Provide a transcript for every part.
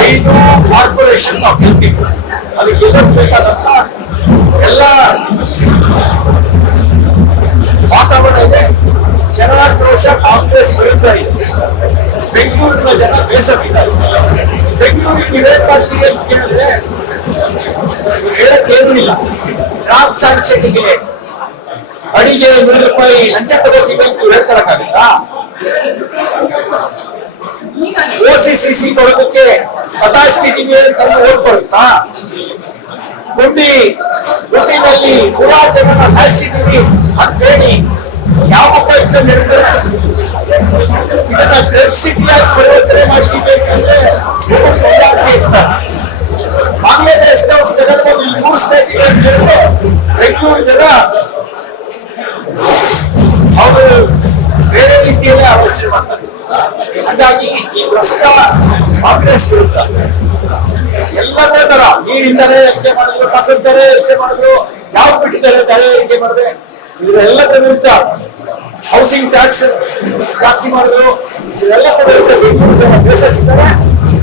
5 corporation ನಾವು ಗೆಲ್ತೀವಿ. ಅದಕ್ಕೆಲ್ಲ ಬೇಕಾದಂತ ಎಲ್ಲ ವಾತಾವರಣ ಇದೆ. ಜನಾಕ್ರೋಶ ಕಾಂಗ್ರೆಸ್ ವಿರುದ್ಧ ಇದೆ. ಬೆಂಗಳೂರಿನ ಜನ ಬೇಸರಿದ್ದಾರೆ. ಬೆಂಗಳೂರಿಗೆ ನೀವೇನ್ ಮಾಡ್ತೀವಿ ಅಂತ ಕೇಳಿದ್ರೆ ಹೇಳಕ್ಕೇನೂ ಇಲ್ಲ. ಗ್ರಾಮ ಪಂಚಾಯತಿಗೆ ಅಡಿಗೆ 100 ರೂಪಾಯಿ ಲಂಚ ತಗೋತೀವಿ ಅಂತ ಹೇಳ್ಕೊಳಕ್ಕಾಗುತ್ತಾ? OCCC ಕೊಡೋದಕ್ಕೆ ಸತಾಯಿಸ್ತಿದೀವಿ ಅಂತ ಓಟ್ ಬರುತ್ತಾ? ಗುಂಡಿನಲ್ಲಿ 100 ಜನನ ಸಾಯಿಸಿದೀವಿ ಅಂತ ಹೇಳಿ ಯಾವ ಪ್ರಯತ್ನ ನಡೆದರೆ ಇದನ್ನ ಡ್ರಗ್ ಸಿಟಿಯಾಗಿ ಪರಿವರ್ತನೆ ಮಾಡಿದೀವಿ ಅಂತಂದ್ರೆ ಬಾಂಗ್ಲಾದೇಶದವ್ರು ತೆಗೆದುಕೊಂಡು ಇಲ್ಲಿ ಕೂರಿಸ್ತಾ ಇದ್ದೀವಿ ಅಂತ ಹೇಳಿದ್ರೆ ಬೆಂಗಳೂರು ಜನ ಅವರು ಬೇರೆ ರೀತಿಯಲ್ಲಿ ಆಲೋಚನೆ ಮಾಡ್ತಾರೆ. ಹಾಗಾಗಿ ಈ ಭ್ರಷ್ಟ ಕಾಂಗ್ರೆಸ್ ವಿರುದ್ಧ ಎಲ್ಲರ ತರ ನೀರಿಂದಲೇ ಏರಿಕೆ ಮಾಡಿದ್ರು, ಕಸದರೆ ಏರಿಕೆ ಮಾಡಿದ್ರು, ಯಾವ ಬಿಟ್ಟಿದ್ದಾರೆ ದರ ಏರಿಕೆ ಮಾಡಿದ್ರೆ ಇವರೆಲ್ಲದರ ವಿರುದ್ಧ ಹೌಸಿಂಗ್ ಟ್ಯಾಕ್ಸ್ ಜಾಸ್ತಿ ಮಾಡಿದ್ರು. ಇವರೆಲ್ಲದರ ವಿರುದ್ಧ ಬೆಂಗಳೂರು ಜನ ಬೇಸರಿದ್ದಾರೆ.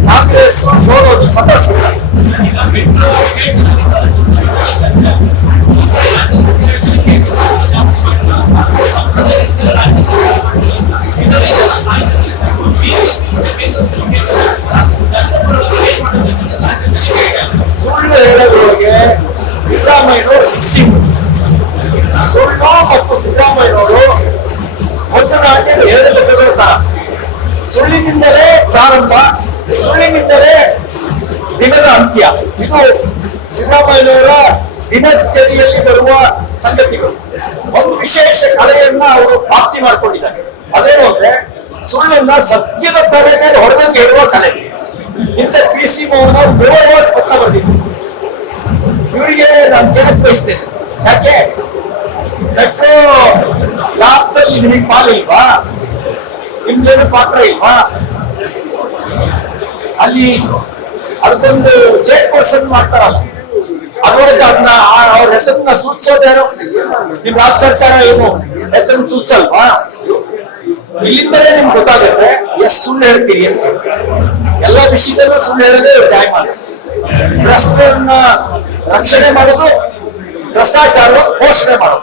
ಕಾಂಗ್ರೆಸ್ ಸೋಲೋದು ಸಮಸ್ಯೆ. ಸುಳ್ಳು ಹೇಳೋದ್ರೊಳಗೆ ಸಿದ್ದರಾಮಯ್ಯನವರು ಮಿಸ್ಸಿಂಗ್. ಸುಳ್ಳು ಮತ್ತು ಸಿದ್ದರಾಮಯ್ಯನವರು ಒಂದು ನಾಣ್ಯದ 2 ಲೆಕ್ಕಗಳ ತರ. ಸುಳ್ಳಿನಿಂದಲೇ ಪ್ರಾರಂಭ, ಸುಳ್ಳಿನಿಂದಲೇ ದಿನದ ಅಂತ್ಯ. ಇದು ಸಿದ್ದರಾಮಯ್ಯನವರ ದಿನಚರಿಯಲ್ಲಿ ಬರುವ ಸಂಗತಿಗಳು. ಒಂದು ವಿಶೇಷ ಕಲೆಯನ್ನ ಅವರು ಪ್ರಾಪ್ತಿ ಮಾಡ್ಕೊಂಡಿದ್ದಾರೆ. ಅದೇನು ಅಂದ್ರೆ ಸುಳ್ಳನ್ನ ಸತ್ಯದ ತಲೆ ಮೇಲೆ ಹೊಡೆದಂಗೆ ಹೇಳುವ ಕಲೆ. ಇಂಥ PC ಮೋಹನ್ ಅವರು 3 ಪತ್ರ ಬರೆದಿದ್ರು. ಇವರಿಗೆ ನಾನು ಕೇಳಕ್ ಬಯಸ್ತೇನೆ, ಯಾಕೆ ಮೆಟ್ರೋ ಲಾಭದಲ್ಲಿ ನಿಮಗೆ ಪಾಲಿಲ್ವಾ? ನಿಮ್ಗೇನು ಪಾತ್ರ ಇಲ್ವಾ? ಅಲ್ಲಿ ಅದೊಂದು ಚೇರ್ ಪರ್ಸನ್ ಮಾಡ್ತಾರಲ್ಲ, ಅದರೊಳಗೆ ಅದನ್ನ ಅವ್ರ ಹೆಸರನ್ನ ಸೂಚಿಸೋದೇನೋ ನಿಮ್ ರಾಜ್ಯ ಸರ್ಕಾರ ಏನು ಹೆಸರನ್ನ ಸೂಚಿಸಲ್ವಾ? ಇಲ್ಲಿಂದಲೇ ನಿಮ್ಗೆ ಗೊತ್ತಾಗುತ್ತೆ ಎಷ್ಟು ಸುಳ್ಳು ಹೇಳ್ತೀವಿ ಅಂತ. ಎಲ್ಲ ವಿಷಯದಲ್ಲೂ ಸುಳ್ಳು ಹೇಳೋದೇ ಜಾಯಮಾನ. ಭ್ರಷ್ಟರನ್ನ ರಕ್ಷಣೆ ಮಾಡೋದು, ಭ್ರಷ್ಟಾಚಾರ ಪೋಷಣೆ ಮಾಡೋದು.